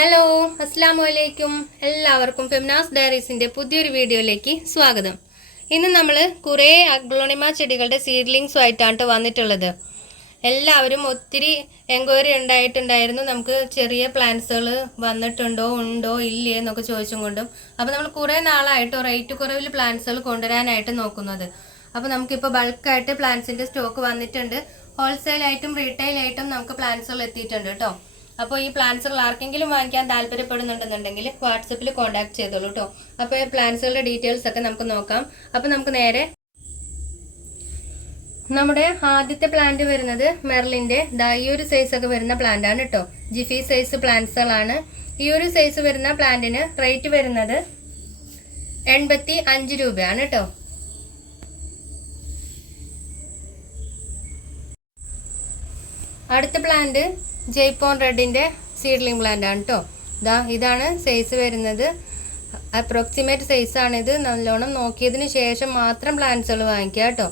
Hello, അസ്സലാമു അലൈക്കും. എല്ലാവർക്കും ഫെമിനാസ് ഡയറീസിൻ്റെ പുതിയൊരു വീഡിയോയിലേക്ക് സ്വാഗതം. ഇന്ന് നമ്മൾ കുറേ അഗ്ലോണിമ ചെടികളുടെ സീഡ്ലിങ്സുമായിട്ടാണ് വന്നിട്ടുള്ളത്. എല്ലാവരും ഒത്തിരി എൻക്വയറി ഉണ്ടായിട്ടുണ്ടായിരുന്നു, നമുക്ക് ചെറിയ പ്ലാന്റ്സുകൾ ഉണ്ടോ ഇല്ലേ എന്നൊക്കെ ചോദിച്ചും കൊണ്ടും. അപ്പോൾ നമ്മൾ കുറേ നാളായിട്ടോ റേറ്റ് കുറവിൽ പ്ലാന്റ്സുകൾ കൊണ്ടുവരാനായിട്ട് നോക്കുന്നത്. അപ്പോൾ നമുക്കിപ്പോൾ ബൾക്കായിട്ട് പ്ലാന്റ്സിൻ്റെ സ്റ്റോക്ക് വന്നിട്ടുണ്ട്. ഹോൾസെയിലായിട്ടും റീറ്റെയിലായിട്ടും നമുക്ക് പ്ലാന്റ്സുകൾ എത്തിയിട്ടുണ്ട് കേട്ടോ. അപ്പോൾ ഈ പ്ലാന്റ്സുകൾ ആർക്കെങ്കിലും വാങ്ങിക്കാൻ താല്പര്യപ്പെടുന്നുണ്ടെന്നുണ്ടെങ്കിൽ വാട്സപ്പിൽ കോൺടാക്ട് ചെയ്തോളൂ കേട്ടോ. അപ്പോൾ ഈ പ്ലാന്റ്സുകളുടെ ഡീറ്റെയിൽസ് ഒക്കെ നമുക്ക് നോക്കാം. അപ്പോൾ നമുക്ക് നേരെ നമ്മുടെ ആദ്യത്തെ പ്ലാന്റ് വരുന്നത് മെർലിൻ്റെ ഈ ഒരു സൈസ് ഒക്കെ വരുന്ന പ്ലാന്റ് ആണ് കേട്ടോ. ജിഫി സൈസ് പ്ലാന്റ്സുകളാണ്. ഈ ഒരു സൈസ് വരുന്ന പ്ലാന്റിന് റേറ്റ് വരുന്നത് 85 രൂപയാണ് കേട്ടോ. അടുത്ത പ്ലാന്റ് ജയ്പോൺ റെഡിൻ്റെ സീഡ്ലിംഗ് പ്ലാന്റ് ആണ് കേട്ടോ. ഇതാണ് സൈസ് വരുന്നത്. അപ്രോക്സിമേറ്റ് സൈസാണിത്. നല്ലോണം നോക്കിയതിന് ശേഷം മാത്രം പ്ലാന്റ്സുകൾ വാങ്ങിക്കുക കേട്ടോ.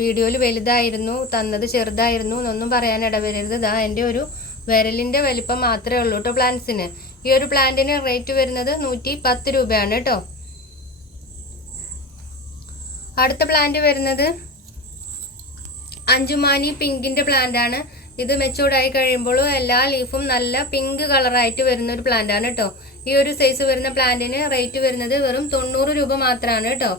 വീഡിയോയിൽ വലുതായിരുന്നു, തന്നത് ചെറുതായിരുന്നു എന്നൊന്നും പറയാൻ ഇടവരരുത്. എൻ്റെ ഒരു വിരലിൻ്റെ വലിപ്പം മാത്രമേ ഉള്ളൂ കേട്ടോ പ്ലാന്റ്സിന്. ഈ ഒരു പ്ലാന്റിന് റേറ്റ് വരുന്നത് 110 രൂപയാണ് കേട്ടോ. അടുത്ത പ്ലാന്റ് വരുന്നത് അഞ്ചുമാനി പിങ്കിൻ്റെ പ്ലാന്റ് ആണ്. ഇത് മെച്ചൂർഡായി കഴിയുമ്പോൾ എല്ലാ ലീഫും നല്ല പിങ്ക് കളറായിട്ട് വരുന്ന ഒരു പ്ലാന്റ് ആണ് കേട്ടോ. ഈ ഒരു സൈസ് വരുന്ന പ്ലാന്റിന് റേറ്റ് വരുന്നത് വെറും 90 രൂപ മാത്രമാണ് കേട്ടോ.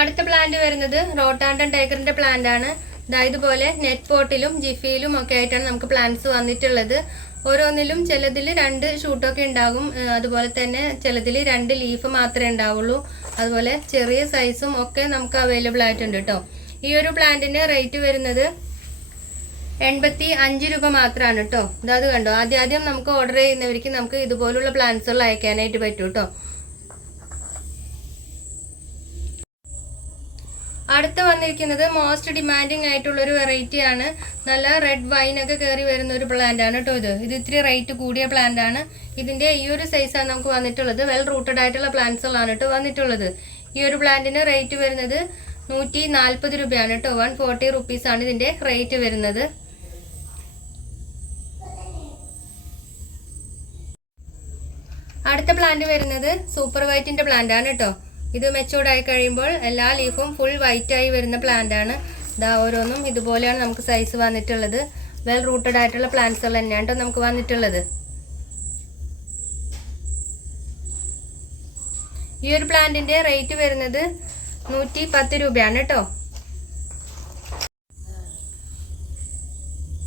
അടുത്ത പ്ലാന്റ് വരുന്നത് റോട്ടാണ്ടൻ ടൈഗറിന്റെ പ്ലാന്റ് ആണ്. ഇതുപോലെ നെറ്റ് പോട്ടിലും ജിഫിയിലും ഒക്കെ ആയിട്ടാണ് നമുക്ക് പ്ലാന്റ്സ് വന്നിട്ടുള്ളത്. ഓരോന്നിലും ചിലതിൽ 2 ഷൂട്ടൊക്കെ ഉണ്ടാകും, അതുപോലെ തന്നെ ചിലതിൽ 2 ലീഫ് മാത്രമേ ഉണ്ടാവുള്ളൂ. അതുപോലെ ചെറിയ സൈസും ഒക്കെ നമുക്ക് അവൈലബിൾ ആയിട്ടുണ്ട് കേട്ടോ. ഈ ഒരു പ്ലാന്റിന് റേറ്റ് വരുന്നത് 85 രൂപ മാത്രമാണ് കേട്ടോ. അത് കണ്ടോ, ആദ്യം നമുക്ക് ഓർഡർ ചെയ്യുന്നവർക്ക് നമുക്ക് ഇതുപോലുള്ള പ്ലാന്റ്സുകൾ അയക്കാനായിട്ട് പറ്റും കേട്ടോ. അടുത്ത് വന്നിരിക്കുന്നത് മോസ്റ്റ് ഡിമാൻഡിങ് ആയിട്ടുള്ള ഒരു വെറൈറ്റി ആണ്. നല്ല റെഡ് വൈൻ ഒക്കെ കയറി വരുന്ന ഒരു പ്ലാന്റ് ആണ് കേട്ടോ. ഇത് ഇത്തിരി റേറ്റ് കൂടിയ പ്ലാന്റ് ആണ്. ഇതിന്റെ ഈ ഒരു സൈസാണ് നമുക്ക് വന്നിട്ടുള്ളത്. വെൽ റൂട്ടഡ് ആയിട്ടുള്ള പ്ലാന്റ്സുകളാണ് കേട്ടോ വന്നിട്ടുള്ളത്. ഈ ഒരു പ്ലാന്റിന് റേറ്റ് വരുന്നത് 140 രൂപയാണ് കേട്ടോ. 140 റുപ്പീസ് ആണ് ഇതിന്റെ റേറ്റ് വരുന്നത്. അടുത്ത പ്ലാന്റ് വരുന്നത് സൂപ്പർ വൈറ്റിന്റെ പ്ലാന്റ് ആണ് കേട്ടോ. ഇത് മെച്ചൂർഡായി കഴിയുമ്പോൾ എല്ലാ ലീഫും ഫുൾ വൈറ്റ് ആയി വരുന്ന പ്ലാന്റ് ആണ്. ഓരോന്നും ഇതുപോലെയാണ് നമുക്ക് സൈസ് വന്നിട്ടുള്ളത്. വെൽ റൂട്ടഡ് ആയിട്ടുള്ള പ്ലാന്റ്സുകൾ തന്നെയാണ് നമുക്ക് വന്നിട്ടുള്ളത്. ഈ ഒരു പ്ലാന്റിന്റെ റേറ്റ് വരുന്നത് 110 രൂപയാണ് കേട്ടോ.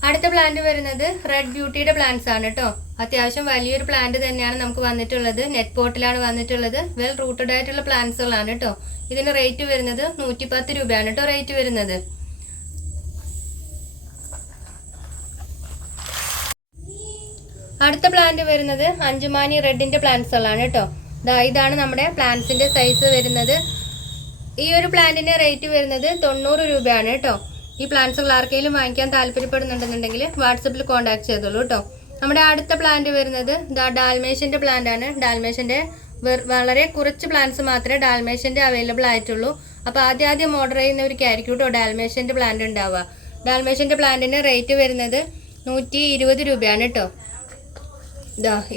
അടുത്ത പ്ലാന്റ് വരുന്നത് റെഡ് ബ്യൂട്ടിയുടെ പ്ലാന്റ്സ് ആണ് കേട്ടോ. അത്യാവശ്യം വലിയൊരു പ്ലാന്റ് തന്നെയാണ് നമുക്ക് വന്നിട്ടുള്ളത്. നെറ്റ് പോട്ടിലാണ് വന്നിട്ടുള്ളത്. വെൽ റൂട്ടഡ് ആയിട്ടുള്ള പ്ലാന്റ്സുകളാണ് കേട്ടോ. ഇതിന് റേറ്റ് വരുന്നത് 110 രൂപയാണ് കേട്ടോ റേറ്റ് വരുന്നത്. അടുത്ത പ്ലാന്റ് വരുന്നത് അഞ്ചുമാനി റെഡിന്റെ പ്ലാന്റ്സുകളാണ് കേട്ടോ. ഇതാണ് നമ്മുടെ പ്ലാന്റ്സിന്റെ സൈസ് വരുന്നത്. ഈ ഒരു പ്ലാന്റിന്റെ റേറ്റ് വരുന്നത് 90 രൂപയാണ് കേട്ടോ. ഈ പ്ലാന്റ്സുകൾ ആർക്കെങ്കിലും വാങ്ങിക്കാൻ താല്പര്യപ്പെടുന്നുണ്ടെന്നുണ്ടെങ്കിൽ വാട്സപ്പിൽ കോൺടാക്ട് ചെയ്തോളൂ കേട്ടോ. നമ്മുടെ അടുത്ത പ്ലാന്റ് വരുന്നത് ഡാൽമേഷ്യന്റെ പ്ലാന്റ് ആണ്. ഡാൽമേഷ്യന്റെ വളരെ കുറച്ച് പ്ലാന്റ്സ് മാത്രമേ ഡാൽമേഷ്യന്റെ അവൈലബിൾ ആയിട്ടുള്ളൂ. അപ്പോൾ ആദ്യം ഓർഡർ ചെയ്യുന്നവർക്കായിരിക്കും കേട്ടോ ഡാൽമേഷ്യന്റെ പ്ലാന്റ് ഉണ്ടാവുക. ഡാൽമേഷ്യന്റെ പ്ലാന്റിന് റേറ്റ് വരുന്നത് 120 രൂപയാണ് കേട്ടോ.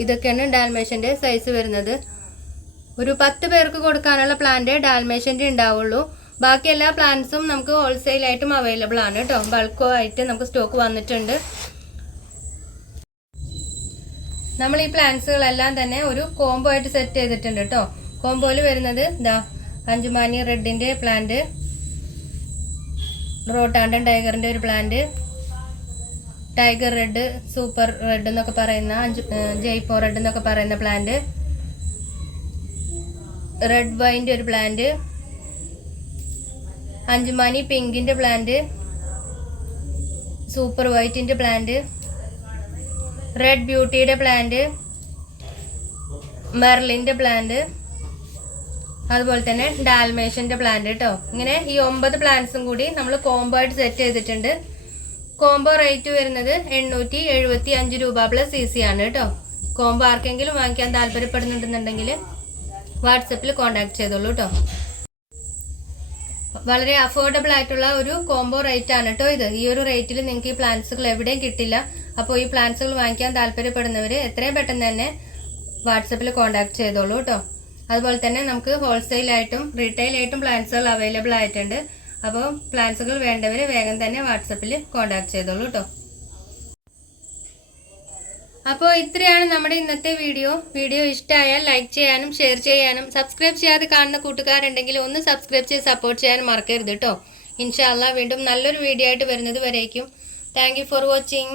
ഇതൊക്കെയാണ് ഡാൽമേഷ്യന്റെ സൈസ് വരുന്നത്. ഒരു 10 പേർക്ക് കൊടുക്കാനുള്ള പ്ലാന്റ് ഡാൽമേഷ്യന്റെ ഉണ്ടാവുള്ളൂ. ബാക്കി എല്ലാ പ്ലാന്റ്സും നമുക്ക് ഹോൾസെയിലായിട്ടും അവൈലബിൾ ആണ് കേട്ടോ. ബൾക്കോ ആയിട്ട് നമുക്ക് സ്റ്റോക്ക് വന്നിട്ടുണ്ട്. നമ്മൾ ഈ പ്ലാന്റ്സുകളെല്ലാം തന്നെ ഒരു കോംബോ ആയിട്ട് സെറ്റ് ചെയ്തിട്ടുണ്ട് കേട്ടോ. കോംബോയിൽ വരുന്നത് അഞ്ചുമാനി റെഡിന്റെ പ്ലാന്റ്, റോട്ടാണ്ടൻ ടൈഗറിന്റെ ഒരു plant, tiger red, super red എന്നൊക്കെ പറയുന്ന ജയ്പോ റെഡ് എന്നൊക്കെ പറയുന്ന പ്ലാന്റ്, റെഡ് വൈൻ്റെ ഒരു പ്ലാന്റ്, അഞ്ചുമാനി പിങ്കിന്റെ പ്ലാന്റ്, സൂപ്പർ വൈറ്റിന്റെ പ്ലാന്റ്, റെഡ് ബ്യൂട്ടിയുടെ പ്ലാന്റ്, മെർലിന്റെ പ്ലാന്റ്, അതുപോലെ തന്നെ ഡാൽമേഷ്യന്റെ പ്ലാന്റ് കേട്ടോ. ഇങ്ങനെ ഈ 9 പ്ലാന്റ്സും കൂടി നമ്മൾ കോംബോ ആയിട്ട് സെറ്റ് ചെയ്തിട്ടുണ്ട്. കോംബോ റേറ്റ് വരുന്നത് 875 രൂപ പ്ലസ് CC ആണ് കേട്ടോ. കോംബോ ആർക്കെങ്കിലും വാങ്ങിക്കാൻ താല്പര്യപ്പെടുന്നുണ്ടെന്നുണ്ടെങ്കിൽ വാട്സപ്പിൽ കോൺടാക്ട് ചെയ്തോളൂ കേട്ടോ. വളരെ അഫോർഡബിൾ ആയിട്ടുള്ള ഒരു കോംബോ റേറ്റ് ആണ് കേട്ടോ ഇത്. ഈ ഒരു റേറ്റിൽ നിങ്ങൾക്ക് ഈ പ്ലാന്റ്സുകൾ എവിടെയും കിട്ടില്ല. അപ്പോൾ ഈ പ്ലാന്റ്സുകൾ വാങ്ങിക്കാൻ താല്പര്യപ്പെടുന്നവർ എത്രയും പെട്ടെന്ന് തന്നെ വാട്സപ്പിൽ കോൺടാക്ട് ചെയ്തോളൂ കേട്ടോ. അതുപോലെ തന്നെ നമുക്ക് ഹോൾസെയിലായിട്ടും റീറ്റെയിലായിട്ടും പ്ലാന്റ്സുകൾ അവൈലബിൾ ആയിട്ടുണ്ട്. അപ്പോൾ പ്ലാന്റ്സുകൾ വേണ്ടവർ വേഗം തന്നെ വാട്സപ്പിൽ കോൺടാക്ട് ചെയ്തോളൂ കേട്ടോ. അപ്പോൾ ഇത്രയാണ് നമ്മുടെ ഇന്നത്തെ വീഡിയോ ഇഷ്ടമായാൽ ലൈക്ക് ചെയ്യാനും ഷെയർ ചെയ്യാനും സബ്സ്ക്രൈബ് ചെയ്യാതെ കാണുന്ന കൂട്ടുകാരുണ്ടെങ്കിൽ ഒന്ന് സബ്സ്ക്രൈബ് ചെയ്ത് സപ്പോർട്ട് ചെയ്യാനും മറക്കരുത് കേട്ടോ. ഇൻഷാ അല്ലാഹ് വീണ്ടും നല്ലൊരു വീഡിയോ ആയിട്ട് വരുന്നത് വരേക്കും. Thank you for watching.